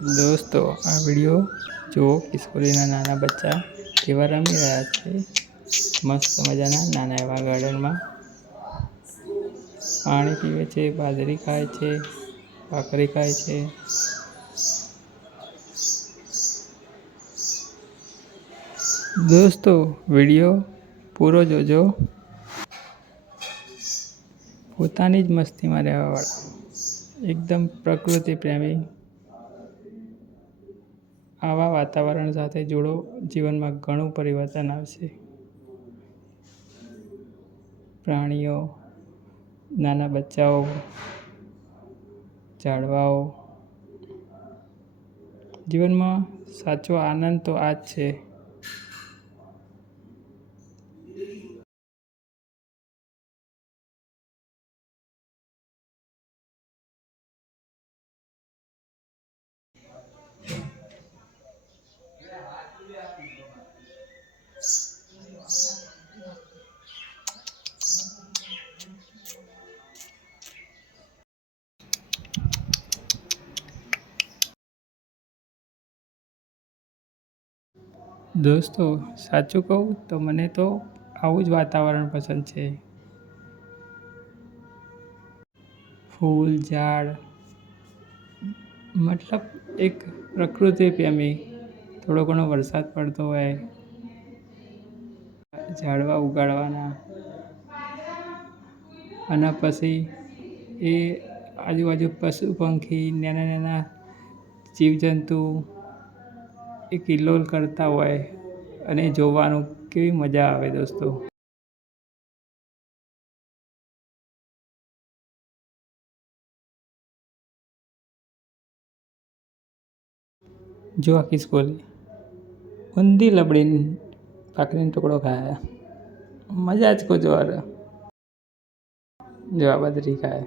દોસ્તો, આ વીડિયો જુઓ કિશોરીના નાના બચ્ચા કેવા રમી રહ્યા છે. મસ્ત મજાના નાના એવા ગાર્ડનમાં પાણી પીવે છે, બાજરી ખાય છે, ભાખરી ખાય છે. દોસ્તો, વીડિયો પૂરો જોજો. પોતાની જ મસ્તીમાં રહેવાવાળા એકદમ પ્રકૃતિ પ્રેમી. આવા વાતાવરણ સાથે જોડો, જીવનમાં ઘણું પરિવર્તન આવશે. પ્રાણીઓ, નાના બચ્ચાઓ, ઝાડવાઓ. જીવનમાં સાચો આનંદ તો આ જ છે. દોસ્તો, સાચું કહું તો મને તો આવું જ વાતાવરણ પસંદ છે. ફૂલ, ઝાડ, મતલબ એક પ્રકૃતિ પ્રેમી. થોડો ઘણો વરસાદ પડતો હોય ઝાડવા ઉગાડવાના. અને પછી એ આજુબાજુ પશુ પંખી, નાના નાના જીવજંતુ, એ કિલ્લોલ કરતા હોય અને જોવાનું કેવી મજા આવે દોસ્તો. જો આખી સ્કૂલ ઊંધી લબડીને ભાખરીનો ટુકડો ખાય. મજા જ કુછ ઓર જો આ ખાય.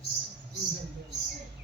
in the name